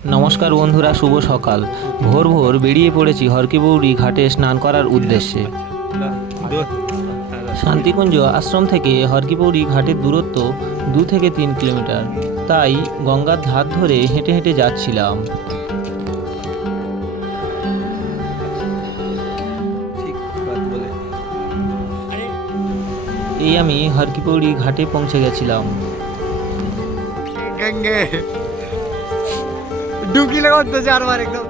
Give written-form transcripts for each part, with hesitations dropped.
নমস্কার বন্ধুরা, শুভ সকাল। ভোর ভোর বেরিয়ে পড়েছি হরকিপৌড়ি ঘাটে স্নান করার উদ্দেশ্যে। শান্তিকুঞ্জ আশ্রম থেকে হরকিপৌড়ি ঘাটের দূরত্ব 2 থেকে 3 কিলোমিটার, তাই গঙ্গার ধার ধরে হেঁটে হেঁটে যাচ্ছিলাম। এই আমি হরকিপৌড়ি ঘাটে পৌঁছে গেছিলাম। डुबकी लगाओ 2-4 बार एकदम।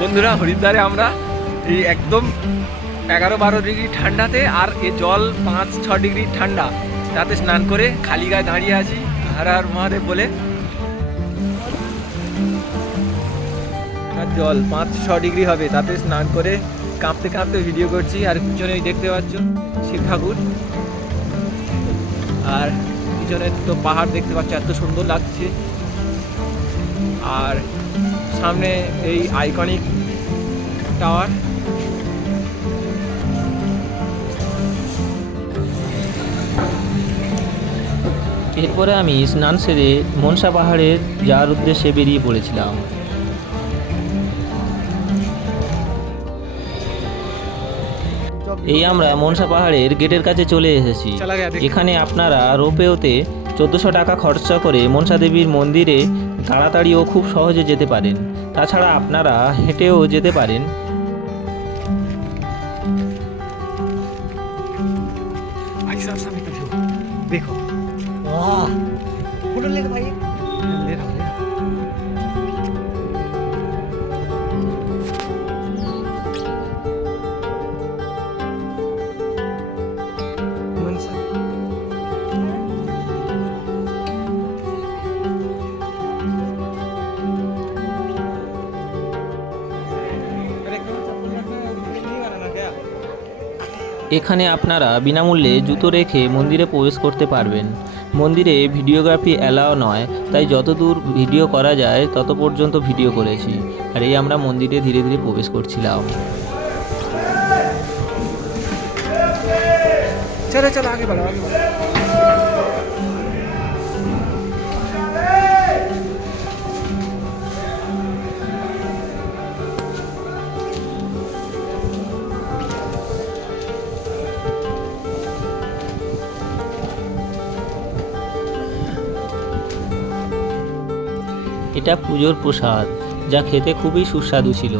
বন্ধুরা, হরিদ্বারে আমরা এই একদম 11-12 ডিগ্রি ঠান্ডাতে আর এই জল 5-6 ডিগ্রি ঠান্ডা, তাতে স্নান করে খালি গায়ে দাঁড়িয়ে আছি হর হর মহাদেব বলে। আর জল 5-6 ডিগ্রি হবে, তাতে স্নান করে কাঁপতে কাঁপতে ভিডিও করছি। আর পিছনে দেখতে পাচ্ছ শিব ঠাকুর, আর পিছনে তো পাহাড় দেখতে পাচ্ছ, এত সুন্দর লাগছে। আর সামনে এই আইকনিক টাওয়ার। এরপরে আমি স্নান সেরে মনসা পাহাড়ে যাওয়ার উদ্দেশ্যে বেরিয়ে পড়েছিলাম। এই আমরা মনসা পাহাড়ের গেটের কাছে চলে এসেছি। এখানে আপনারা রোপওয়েতে 1400 টাকা খরচা করে মনসা দেবীর মন্দিরে তাড়াতাড়ি ও খুব সহজে যেতে পারেন। তাছাড়া আপনারা হেঁটেও যেতে পারেন। देखो वाह, फोटो ले भाई, ले रहा ले। मनसा এখানে আপনারা বিনামূল্যে জুতো রেখে মন্দিরে প্রবেশ করতে পারবেন। মন্দিরে ভিডিওগ্রাফি অ্যালাও নয়, তাই যতদূর ভিডিও করা যায় তত পর্যন্ত ভিডিও করেছি। আর এই আমরা মন্দিরে ধীরে ধীরে প্রবেশ করছিলাম। चलो चलो आगे बढ़ो आगे बढ़ो। এটা পুজোর প্রসাদ, যা খেতে খুবই সুস্বাদু ছিল।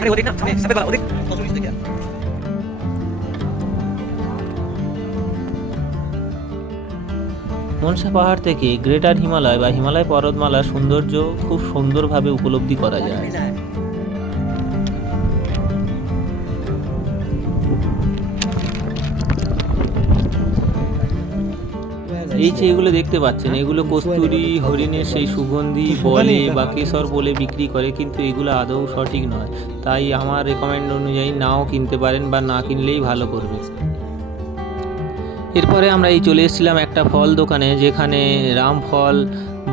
अरे वो देखना सफेद वाला, वो देख। মনসা পাহাড় থেকে গ্রেটার হিমালয় বা হিমালয় পর্বতমালার সৌন্দর্য খুব সুন্দরভাবে উপলব্ধি করা যায়। এই যে এগুলো দেখতে পাচ্ছেন, এগুলো কস্তুরী হরিণের সেই সুগন্ধি বলে বা কেশর বলে বিক্রি করে, কিন্তু এগুলো আদৌ সঠিক নয়। তাই আমার রেকমেন্ড অনুযায়ী নাও কিনতে পারেন বা না কিনলেই ভালো করবে। এরপরে আমরা এই চলে এসেছিলাম একটা ফল দোকানে, যেখানে রাম ফল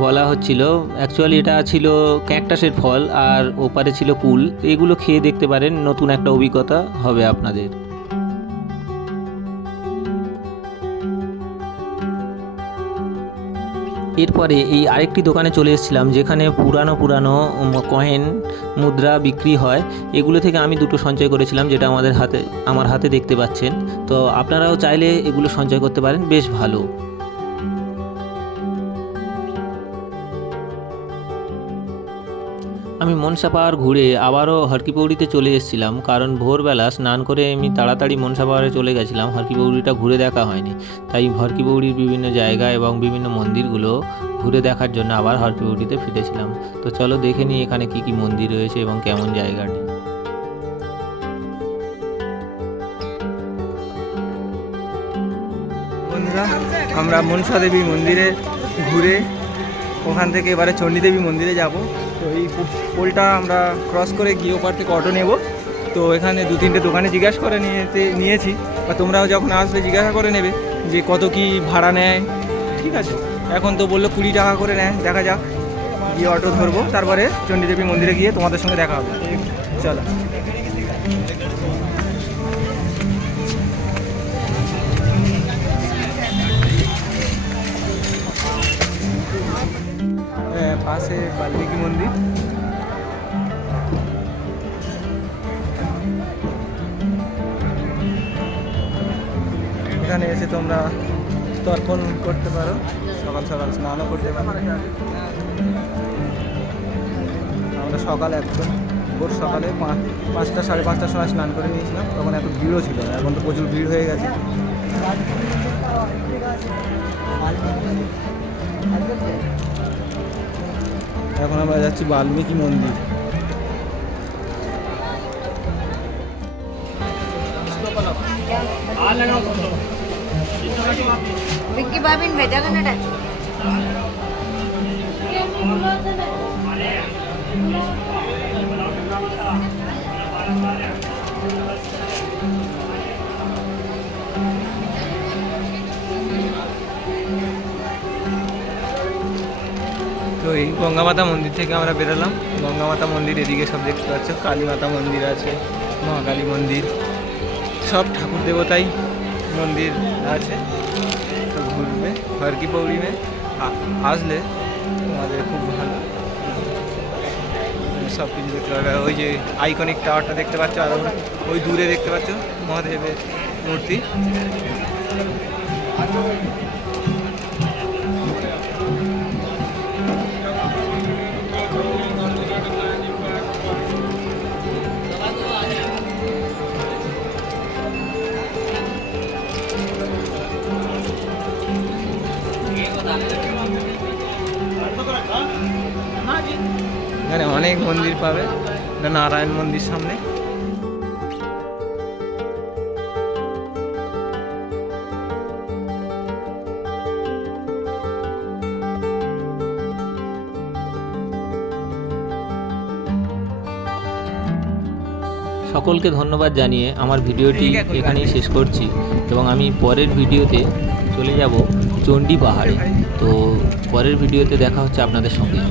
বলা হচ্ছিল। অ্যাকচুয়ালি এটা ছিল ক্যাকটাসের ফল, আর ওপারে ছিল কুল। এগুলো খেয়ে দেখতে পারেন, নতুন একটা অভিজ্ঞতা হবে আপনাদের। এরপরে এই আরেকটি দোকানে চলে এসেছিলাম, যেখানে পুরানো কয়েন মুদ্রা বিক্রি হয়। এগুলো থেকে আমি 2টো সঞ্চয় করেছিলাম, যেটা আমার হাতে দেখতে পাচ্ছেন। তো আপনারাও চাইলে এগুলো সঞ্চয় করতে পারেন, বেশ ভালো। আমি মনসা পাহাড় ঘুরে আবারও হরকিপৌড়িতে চলে এসেছিলাম, কারণ ভোরবেলা স্নান করে আমি তাড়াতাড়ি মনসা পাহাড়ে চলে গেছিলাম। হরকিপৌড়িটা ঘুরে দেখা হয়নি, তাই হরকিপৌড়ির বিভিন্ন জায়গা এবং বিভিন্ন মন্দিরগুলো ঘুরে দেখার জন্য আবার হরকিপৌড়িতে ফিরেছিলাম। তো চলো দেখে নিই এখানে কি কি মন্দির রয়েছে এবং কেমন জায়গাটি। বন্ধুরা, আমরা মনসা দেবী মন্দিরে ঘুরে ওখান থেকে এবারে চণ্ডী দেবী মন্দিরে যাব। তো এই পোলটা আমরা ক্রস করে গিয়ে ওপার থেকে অটো নেব, তো এখানে 2-3টে দোকানে জিজ্ঞাসা করে নিয়েছি, বা তোমরাও যখন আসবে জিজ্ঞাসা করে নেবে যে কত কি ভাড়া নেয়। ঠিক আছে, এখন তো বললো 20 টাকা করে নেয়, দেখা যাক, গিয়ে অটো ধরবো, তারপরে চণ্ডীদেবী মন্দিরে গিয়ে তোমাদের সঙ্গে দেখা হবে। চলো। পাশে বাল্মীকি মন্দির। এখানে এসে তোমরা তর্পণ করতে পারো, সকাল সকাল স্নানও করতে পারো। আমরা সকালে একদম ভোর সকালে 5টা সাড়ে 5টার সময় স্নান করে নিয়েছিলাম, তখন এত ভিড়ও ছিল না, এখন তো প্রচুর ভিড় হয়ে গেছে। এখন আমরা যাচ্ছি বাল্মীকি মন্দির। विक्की भाभी ने भेजा कनाडा। তো এই গঙ্গামাতা মন্দির থেকে আমরা বেরোলাম। গঙ্গামাতা মন্দির এদিকে সব দেখতে পাচ্ছ, কালী মাতা মন্দির আছে, মহাকালী মন্দির, সব ঠাকুর দেবতাই মন্দির আছে। তো ঘুরবে হরকি পৌড়িমে আসলে তোমাদের খুব ভালো সব কিছু দেখতে পাবে। ওই যে আইকনিক টাওয়ারটা দেখতে পাচ্ছ, আর ওই দূরে দেখতে পাচ্ছ মহাদেবের মূর্তি। এখানে অনেক মন্দির পাবে, নারায়ণ মন্দির সামনে। সকলকে ধন্যবাদ জানিয়ে আমার ভিডিওটি এখানেই শেষ করছি, এবং আমি পরের ভিডিওতে চলে যাব চণ্ডী পাহাড়ে। তো পরের ভিডিওতে দেখা হচ্ছে আপনাদের সঙ্গে।